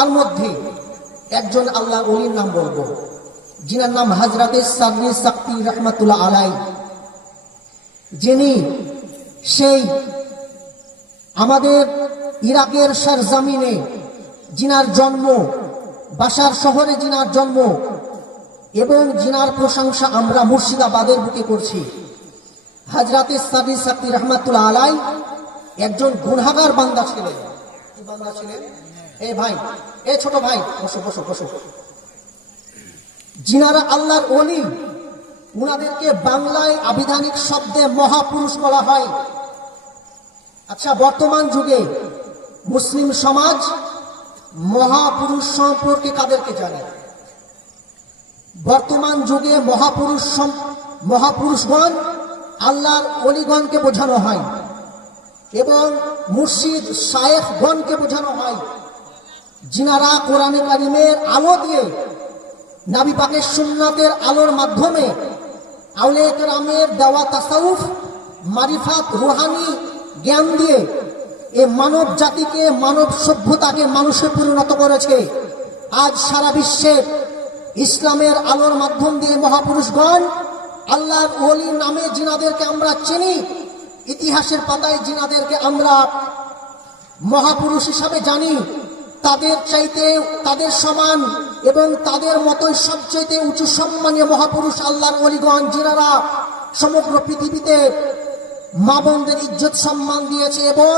তার মধ্যে একজন আল্লাহর ওলির নাম বলবো, যিনার নাম হযরতে সাবরি সাকতি রহমাতুল্লাহ আলাই, যিনি সেই আমাদের ইরাকের সরজমিনে যিনার জন্ম, বাসার শহরে যিনার জন্ম, এবং যিনার প্রশংসা আমরা মুর্শিদাবাদের বুকে করছি। হযরতে সাবরি সাকতি রহমাতুল্লাহ আলাই একজন গুনাহগার বান্দা ছিলেন। কি বান্দা ছিলেন? এই ভাই, এই ছোট ভাই, বসো বসো বসো। যিনারা আল্লাহর ওলি, উনাদেরকে বাংলায় আবিধানিক শব্দে মহাপুরুষ বলা হয়। আচ্ছা, বর্তমান যুগে মুসলিম সমাজ মহাপুরুষ সম্পর্কে কাদেরকে জানে? বর্তমান যুগে মহাপুরুষগণ আল্লাহর ওলিগণকে বোঝানো হয় এবং মুর্শিদ শায়েখগণকে বোঝানো হয়, যিনারা কোরআনে কারিমের আলো দিয়ে, নবী পাকের সুন্নাতের আলোর মাধ্যমে আউলিয়া কেরামের দেওয়া তাসাউফ, মারিফাত, রুহানি জ্ঞান দিয়ে এ মানব জাতিকে, মানব সভ্যতাকে মানুষে পরিণত করেছে। আজ সারা বিশ্বে ইসলামের আলোর মাধ্যম দিয়ে মহাপুরুষগণ আল্লাহর ওলি নামে যিনাদেরকে আমরা চিনি, ইতিহাসের পাতায় যিনাদেরকে আমরা মহাপুরুষ হিসাবে জানি, তাদের চাইতে, তাদের সমান এবং তাদের মতোই সবচেয়ে উঁচু সম্মানীয় মহাপুরুষ আল্লাহর ওলিগণ, যিনারা সমগ্র পৃথিবীতে মা বোনদের ইজ্জত সম্মান দিয়েছে এবং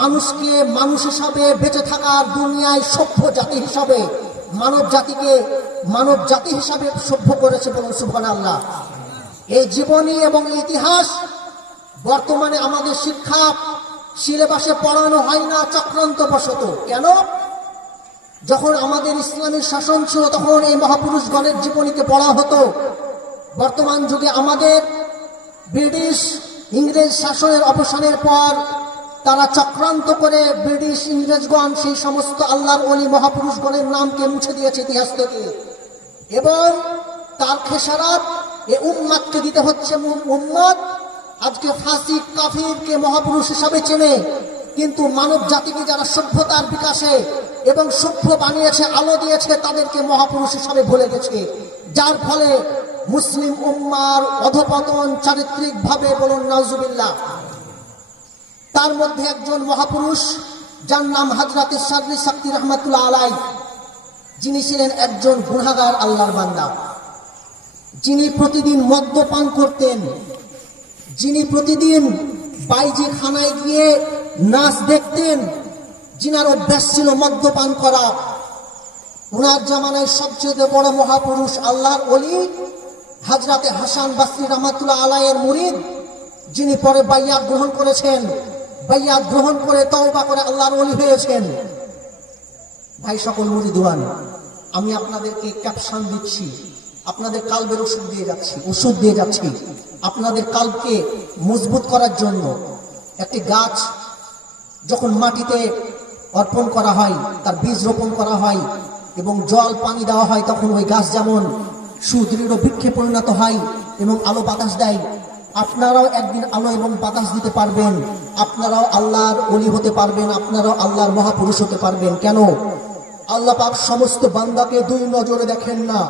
মানুষকে মানুষ হিসাবে বেঁচে থাকার, দুনিয়ায় সভ্য জাতি হিসাবে মানব জাতি হিসাবে সভ্য করেছে। বলুন সুবহানাল্লাহ। এই জীবনী এবং ইতিহাস বর্তমানে আমাদের শিক্ষা সিলেবাসে পড়ানো হয় না চক্রান্তবশত। কেন? যখন আমাদের ইসলামের শাসন ছিল তখন এই মহাপুরুষগণের জীবনীকে পড়া হতো। বর্তমান যুগে আমাদের ব্রিটিশ ইংরেজ শাসনের অবসানের পর তারা চক্রান্ত করে ব্রিটিশ ইংরেজগণ সেই সমস্ত আল্লাহর ওলি মহাপুরুষগণের নামকে মুছে দিয়েছে ইতিহাস থেকে, এবং তার খেসারত এ উম্মাদকে দিতে হচ্ছে। উম্মাদ আজকে ফাসিক কাফিরকে মহাপুরুষ হিসাবে চেনে, কিন্তু মানব জাতিকে যারা সভ্যতার বিকাশে এবং সভ্য বানিয়েছে, আলো দিয়েছে, তাদেরকে মহাপুরুষ হিসাবে ভুলে গেছে, যার ফলে মুসলিম উম্মার অধপতন চারিত্রিক ভাবে। বলুন নাউজুবিল্লাহ। তার মধ্যে একজন মহাপুরুষ যার নাম হযরতে সাবরি সাকতি রহমাতুল্লাহ আলাই, যিনি ছিলেন একজন গুনাহগার আল্লাহর বান্দা, যিনি প্রতিদিন মদ্যপান করতেন, যিনি প্রতিদিন বাইজি খানায় গিয়ে নাচ দেখতেন, যিনার অভ্যাস ছিল মদ্যপান করা। উনার জামানায় সবচেয়ে বড় মহাপুরুষ আল্লাহর ওলি হযরতে হাসান বসরি রহমাতুল্লাহ আলাইহির মুরিদ, যিনি পরে বাইয়াত গ্রহণ করেছেন, বাইয়াত গ্রহণ করে তওবা করে আল্লাহর ওলি হয়েছেন। ভাই সকল মুরিদওয়ান, আমি আপনাদেরকে ক্যাপশন দিচ্ছি, আপনাদের কালবের ওষুধ দিয়ে যাচ্ছি আপনাদের কালকে মজবুত করার জন্য। একটি গাছ যখন মাটিতে অর্পণ করা হয়, তার বীজ রোপণ করা হয় এবং জল পানি দেওয়া হয়, তখন ওই গাছ যেমন সুদৃঢ় বৃক্ষে পরিণত হয় এবং আলো বাতাস দেয়। আপনারাও একদিন আলো এবং বাতাস দিতে পারবেন, আপনারাও আল্লাহর ওলি হতে পারবেন, আপনারাও আল্লাহর মহাপুরুষ হতে পারবেন। কেন? আল্লাহ পাক সমস্ত বান্দাকে দুই নজরে দেখেন না।